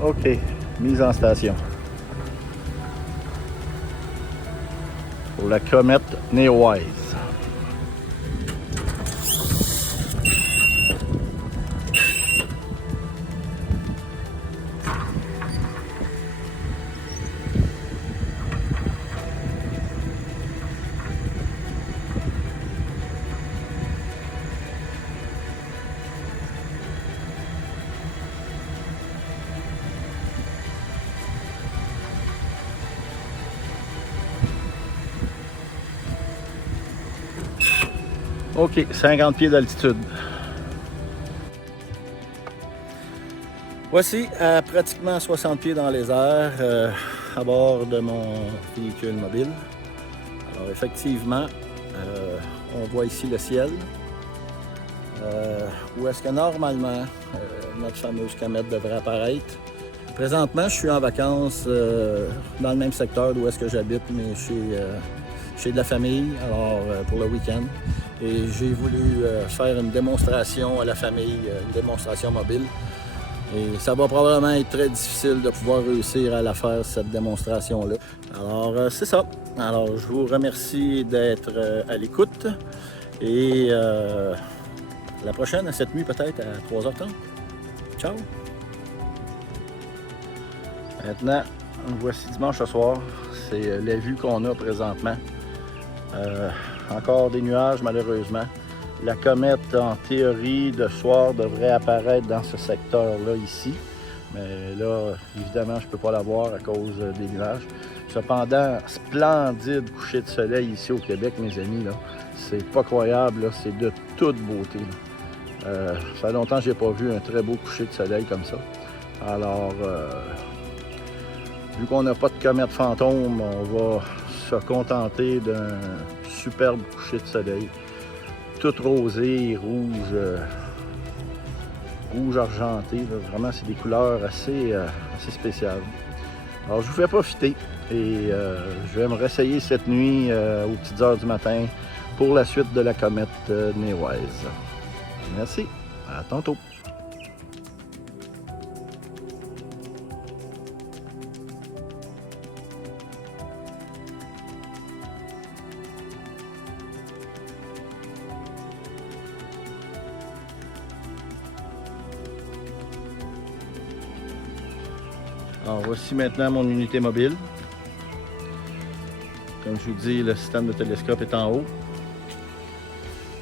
OK, mise en station. Pour la comète Neowise. OK, 50 pieds d'altitude. Voici à pratiquement 60 pieds dans les airs à bord de mon véhicule mobile. Alors effectivement, on voit ici le ciel. Où est-ce que normalement notre fameuse comète devrait apparaître. Présentement, je suis en vacances dans le même secteur d'où est-ce que j'habite, mais chez de la famille, alors pour le week-end. Et j'ai voulu faire une démonstration à la famille, une démonstration mobile. Et ça va probablement être très difficile de pouvoir réussir à la faire, cette démonstration-là. Alors, c'est ça. Alors, je vous remercie d'être à l'écoute. Et la prochaine, cette nuit peut-être à 3h30. Ciao! Maintenant, voici dimanche soir. C'est la vue qu'on a présentement. Encore des nuages, malheureusement. La comète, en théorie, de soir, devrait apparaître dans ce secteur-là, ici. Mais là, évidemment, je ne peux pas la voir à cause des nuages. Cependant, splendide coucher de soleil ici au Québec, mes amis. C'est pas croyable, c'est de toute beauté. Ça fait longtemps que je n'ai pas vu un très beau coucher de soleil comme ça. Alors, vu qu'on n'a pas de comète fantôme, on va se contenter d'un superbe coucher de soleil. Tout rosé, rouge, rouge argenté. Là. Vraiment, c'est des couleurs assez spéciales. Alors, je vous fais profiter et je vais me réessayer cette nuit aux petites heures du matin pour la suite de la comète Neowise. Merci, à tantôt. Alors voici maintenant mon unité mobile. Comme je vous dis, le système de télescope est en haut.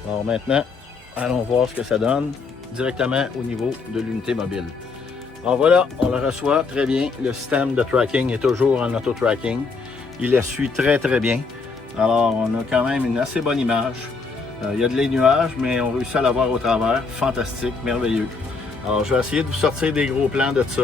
Alors maintenant, allons voir ce que ça donne directement au niveau de l'unité mobile. Alors voilà, on le reçoit très bien. Le système de tracking est toujours en auto-tracking. Il la suit très très bien. Alors on a quand même une assez bonne image. Il y a de les nuages, mais on réussit à la voir au travers. Fantastique, merveilleux. Alors je vais essayer de vous sortir des gros plans de ça.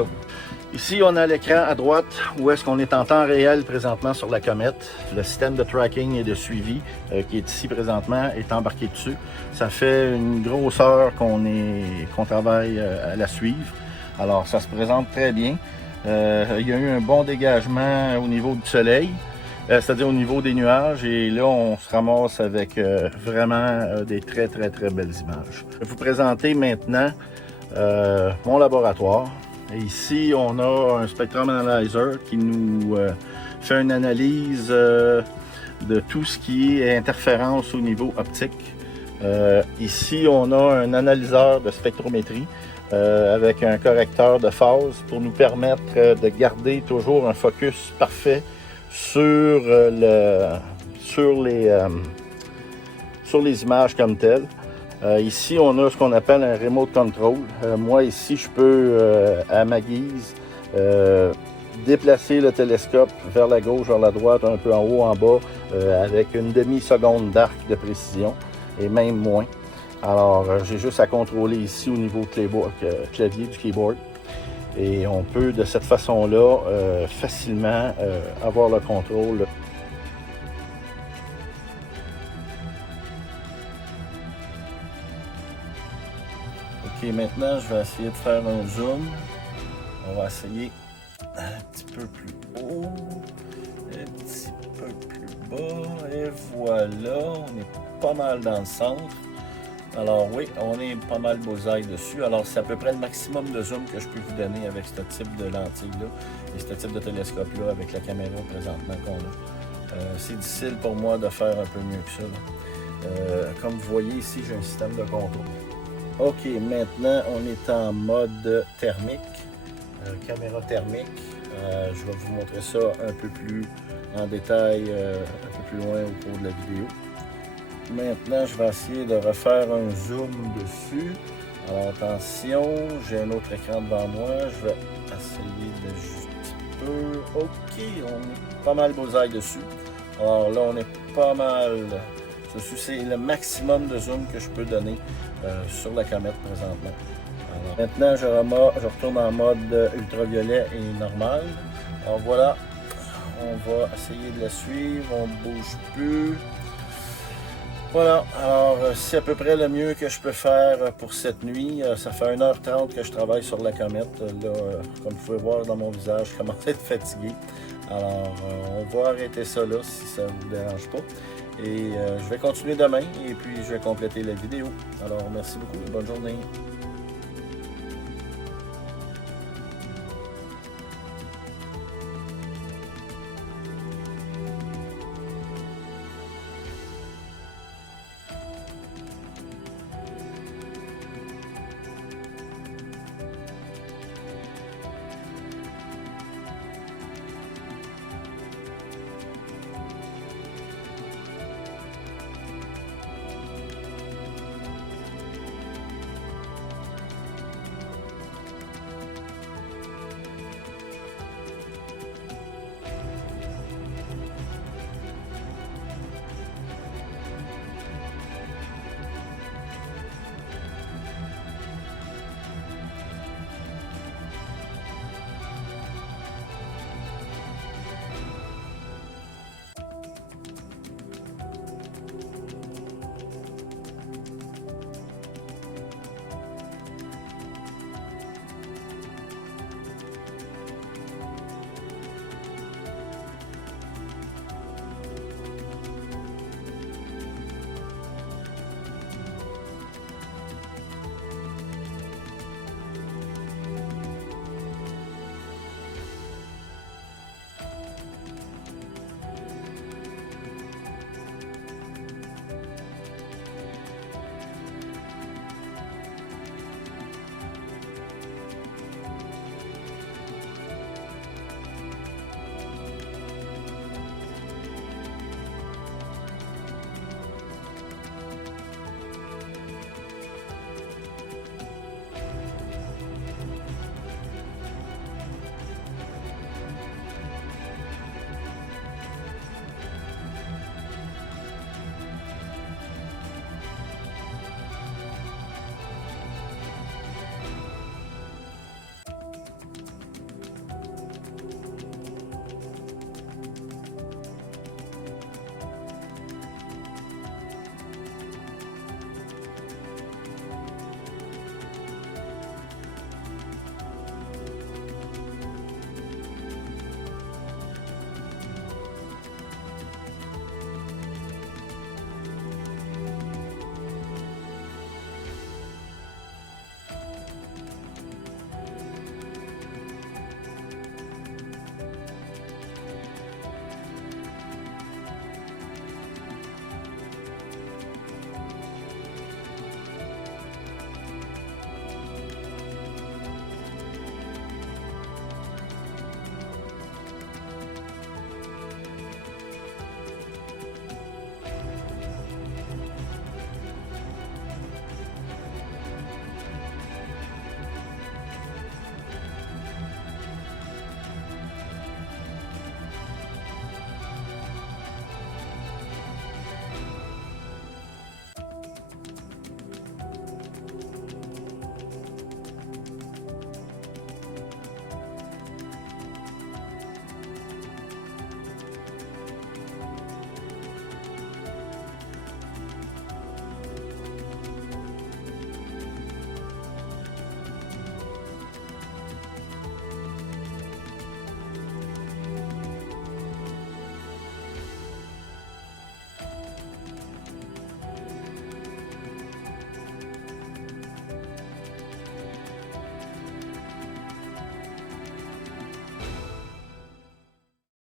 Ici, on a l'écran à droite où est-ce qu'on est en temps réel présentement sur la comète. Le système de tracking et de suivi qui est ici présentement est embarqué dessus. Ça fait une grosse heure qu'on travaille à la suivre. Alors, ça se présente très bien. Il y a eu un bon dégagement au niveau du soleil, c'est-à-dire au niveau des nuages. Et là, on se ramasse avec vraiment des très, très, très belles images. Je vais vous présenter maintenant mon laboratoire. Et ici, on a un spectrum analyzer qui nous fait une analyse de tout ce qui est interférence au niveau optique. Ici, on a un analyseur de spectrométrie avec un correcteur de phase pour nous permettre de garder toujours un focus parfait sur les images comme telles. Ici, on a ce qu'on appelle un remote control. Moi, ici, je peux, à ma guise, déplacer le télescope vers la gauche, vers la droite, un peu en haut, en bas, avec une demi-seconde d'arc de précision, et même moins. Alors, j'ai juste à contrôler ici au niveau clavier du keyboard. Et on peut, de cette façon-là, facilement avoir le contrôle. Ok, maintenant je vais essayer de faire un zoom. On va essayer un petit peu plus haut, un petit peu plus bas, et voilà, on est pas mal dans le centre. Alors oui, on est pas mal bullseye dessus. Alors c'est à peu près le maximum de zoom que je peux vous donner avec ce type de lentille-là et ce type de télescope-là avec la caméra présentement qu'on a. C'est difficile pour moi de faire un peu mieux que ça, là. Comme vous voyez ici, j'ai un système de contrôle. Ok, maintenant on est en mode thermique, caméra thermique. Je vais vous montrer ça un peu plus en détail, un peu plus loin au cours de la vidéo. Maintenant, je vais essayer de refaire un zoom dessus. Alors attention, j'ai un autre écran devant moi. Je vais essayer de juste un petit peu. Ok, on est pas mal bullseye dessus. Alors là, on est pas mal. Ceci, c'est le maximum de zoom que je peux donner sur la comète présentement. Alors, maintenant, je retourne en mode ultraviolet et normal. Alors voilà, on va essayer de la suivre. On ne bouge plus. Voilà, alors c'est à peu près le mieux que je peux faire pour cette nuit. Ça fait 1h30 que je travaille sur la comète. Là, comme vous pouvez voir dans mon visage, je commence à être fatigué. Alors, on va arrêter ça là si ça ne vous dérange pas. Et je vais continuer demain et puis je vais compléter la vidéo. Alors, merci beaucoup et bonne journée.